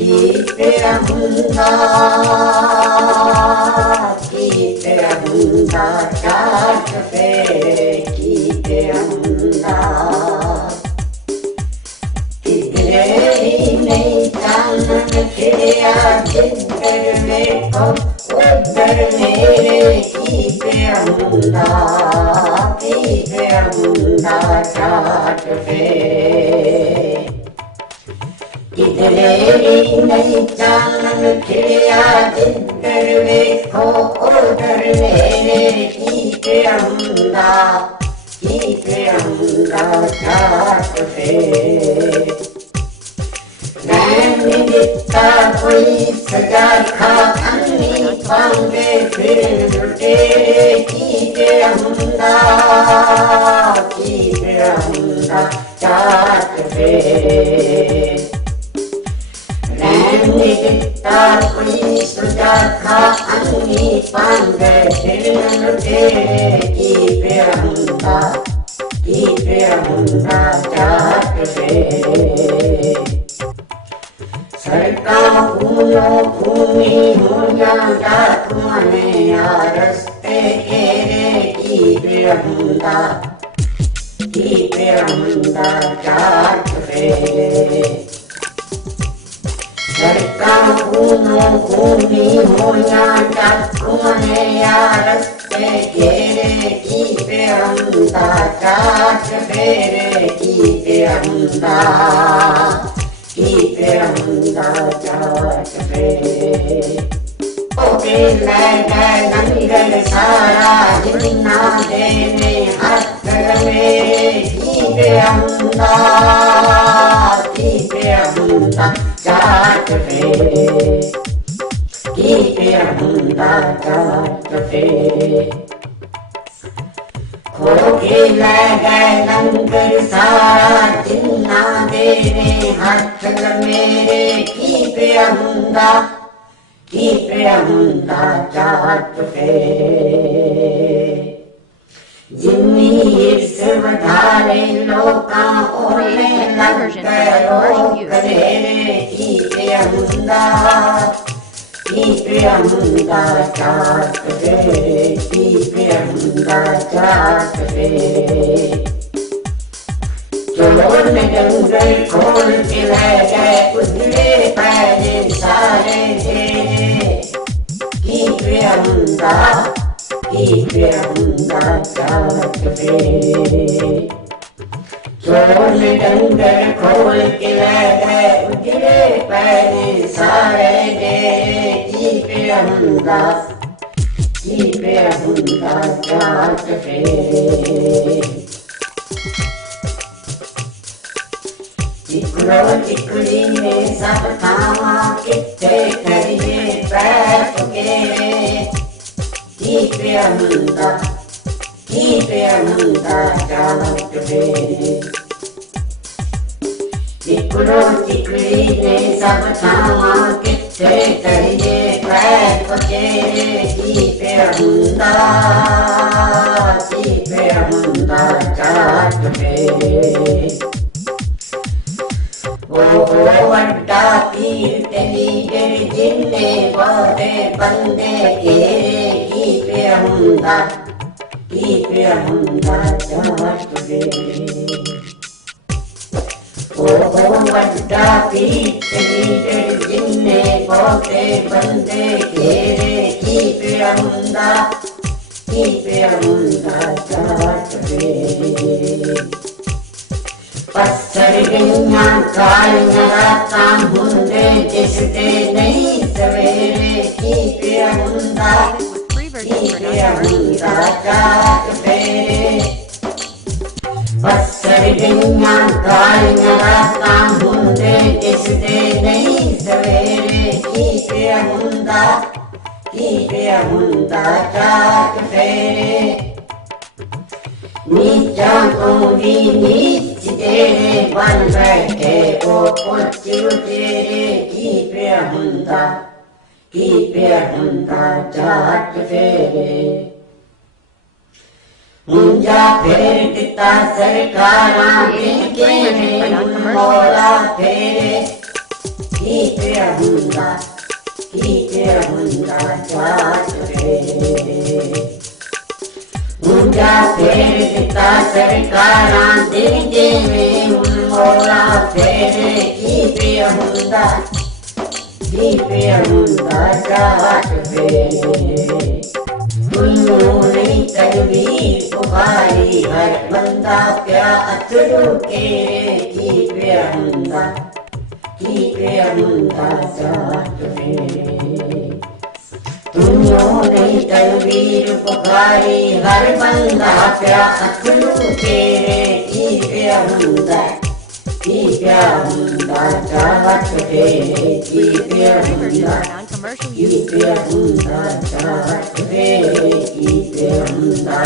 ਕੀਪਿਆ ਹੁੰਦਾ ਚਾਟ ਫੇਰੇ ਕੀਪਿਆ ਹੁੰਦਾ ਕਿਧਰੇ ਵੀ ਨਹੀਂ ਚਾਨਣ ਖਿੜਿਆ ਜਿੱਧਰ ਵੇਖੋ ਉੱਧਰ ਮੇਰੇ ਕੀਪਿਆ ਹੁੰਦਾ ਚਾਟ ਫੇਰੇ ਕਿਧਰੇ ਵੀ ਨਹੀਂ ਚਾਨਣ ਖਿੜਿਆ ਜਿੱਧਰ ਵੇਖੋ ਉੱਧਰ ਮੇਰੇ ਕੀਪਿਆ ਹੁੰਦਾ ਚਾਟ ਫੇਰੇ ਨਹੀਂ ਦਿੱਤਾ ਕੋਈ ਸਜਾ ਖਾ ਅੰਨੀ ਪਾਉਂਦੇ ਫਿਰ ਲੁਟੇ ਕੀਪਿਆ ਹੁੰਦਾ ਚਾਟ ਫੇਰੇ ਨਹੀਂ ਦਿੱਤਾ ਕੋਈ ਸਜਾ ਖਾ ਅੰਨੀ ਪਾਉਂਦੇ ਫਿਰ ਲੁਟੇ ਕੀਪਿਆ ਹੁੰਦਾ ਚਾਟ ਫੇਰੇ ਸੜਕਾਂ ਫੂਲੋਂ ਭੂਮੀ ਹੋ ਜਾਂਦਾ ਤੁਮਨੇ ਆ ਰਸਤੇ ਘੇਰੇ ਕੀਪਿਆ ਹੁੰਦਾ ਚਾਟ ਫੇਰੇ ਸੜਕਾਂ ਫੂਲੋਂ ਭੂਮੀ ਹੋ ਜਾਂਦਾ ਤੁਮਨੇ ਆ ਰਸਤੇ ਘੇਰੇ ਕੀਪਿਆ ਹੁੰਦਾ ਚਾਟ ਫੇਰੇ ਕੀਪਿਆ ਹੁੰਦਾ ਚਾਟ ਫੇਰੇ ਉਹਦੇ ਲੈ ਗਏ ਲੰਗਰ ਸਾਰਾ ਜਿੰਨਾ ਦੇ ਨੇ ਹੱਥ ਰਵੇ ਕੀਪਿਆ ਹੁੰਦਾ ਚਾਟ ਫੇਰੇ ਚਾਟ ਫੇਰੇ ਖੋ ਕੇ ਲੈ ਗਏ ਲੰਗਰ ਸਾਰਾ ਜਿੰਨਾ ਦੇ ਨੇ ਹੱਥ ਮੇਰੇ ਕੀਪਿਆ ਹੁੰਦਾ ਚਾਟ ਫੇਰੇ ਜਿੰਨੀ ਹਿਰਸ ਵਧਾਰੇ ਲੋਕਾਂ ਉਹਨੇ ਲੱਗ ਗਏ ਕਰੇ ਕੀਪਿਆ ਹੁੰਦਾ ਚਾਟ ਫੇਰੇ ਚਾਟ ਫੇਰੇ ਚੋਰ ਨੇ ਡੰਗਰ ਖੋਲ ਕੇ ਲੈ ਗਏ ਉਧਰੇ ਪੈਰੇ ਸਾਰੇ ਦੇ ਕੀਪਿਆ ਹੁੰਦਾ ਚਾਟ ਫੇਰੇ ਚੋਰ ਨੇ ਡੰਗਰ ਖੋਲ ਕੇ ਲੈ ਗਏ ਉਧਰੇ ਪੈਰੇ ਸਾਰੇ ਦੇ ਕੀਪਿਆ ਹੁੰਦਾ ਚਾਟ ਫੇਰੇ ਟਿਕੜੋ ਟਿਕੜੀ ਨੇ ਸਭ ਥਾਵਾਂ ਕਿੱਥੇ ਕਰੀਏ ਬੈਠ ਕੇ ਕੀਪਿਆ ਹੁੰਦਾ ਚਾਟ ਫੇਰੇ ਟਿਕੜੋ ਟਿਕੜੀ ਨੇ ਸਭ ਥਾਵਾਂ ਕਿੱਥੇ ਕਰੀਏ ਬੈਠ ਕੇ ਕੀਪਿਆ ਹੁੰਦਾ ਚਾਟ ਫੇਰੇ ਉਹ ਵੱਡਾ ਪੀਰ ਤੇ ਲੀਡਰ ਜਿੰਨੇ ਬਹੁਤੇ ਬੰਦੇ ਘੇਰੇ ਕੀਪਿਆ ਹੁੰਦਾ ਚਾਟ ਫੇਰੇ ਉਹ ਵੱਡਾ ਪੀਰ ਤੇ ਲੀਡਰ ਜਿੰਨੇ ਬਹੁਤੇ ਬੰਦੇ ਘੇਰੇ ਕੀਪਿਆ ਹੁੰਦਾ ਚਾਟ ਫੇਰੇ ਪੱਥਰ ਗਈਆਂ ਕਾਲੀਆਂ ਰਾਤਾਂ ਹੁੰਦੇ ਦਿਸਦੇ ਨਹੀਂ ਸਵੇਰੇ ਕੀਪਿਆ ਹੁੰਦਾ ਚਾਟ ਫੇਰੇ ਪੱਥਰ ਗਈਆਂ ਕਾਲੀਆਂ ਰਾਤਾਂ ਹੁੰਦੇ ਦਿਸਦੇ ਨਹੀਂ ਸਵੇਰੇ ਕੀਪਿਆ ਹੁੰਦਾ ਚਾਟ ਫੇਰੇ ਨੀਚਾਂ ਤੋਂ ਵੀ ਨੀਚ ਜਿਹੜੇ ਬਣ ਬੈਠੇ ਉਹ ਪੁੱਛ ਤੇਰੇ ਕੀਪਿਆ ਹੁੰਦਾ ਚਾਟ ਫੇਰੇ ਮੁੰਜਾ ਫੇਰ ਦਿੱਤਾ ਸਰਕਾਰਾਂ ਨੇ ਮੋਲਾ ਫੇਰੇ ਕੀ ਪਿਆ ਹੁੰਦਾ, ਕੀ ਪਿਆ ਹੁੰਦਾ ਜਾਤ ਵੇ। ਮੁੰਡਾ ਫੇਰ ਦਿੱਤਾ ਸਰਕਾਰਾਂ ਦੇ ਜਿਵੇਂ ਹੁਣ ਮੋਲਾ ਫੇਰੇ ਕੀ ਪਿਆ ਹੁੰਦਾ, ਕੀ ਪਿਆ ਹੁੰਦਾ ਜਾਤ ਵੇ। ਮੈਨੂੰ ਨਹੀਂ ਤਨਵੀਰ ਪੁਕਾਰੀ ਹਰ ਬੰਦਾ ਪਿਆ ਅਥਰੂ ਕੇ ਕੀ ਪਿਆ ਹੁੰਦਾ, ਕੀ ਪਿਆ ਹੁੰਦਾ ਜਾਤ ਵੇ। ਤੁਮੋ ਨਹੀਂ ਤਨਵੀਰ ਪੁਕਾਰੀ ਹਰ ਬੰਦਾ ਪਿਆ ਅਥਰੂ ਕੇ ਕੀ ਪਿਆ ਹੁੰਦਾ, ਕੀ ਪਿਆ ਹੁੰਦਾ ਜਾਤ ਵੇ। ਕੀ ਪਿਆ ਹੁੰਦਾ, ਕੀ ਪਿਆ ਹੁੰਦਾ ਜਾਤ ਵੇ। ਕੀ ਪਿਆ ਹੁੰਦਾ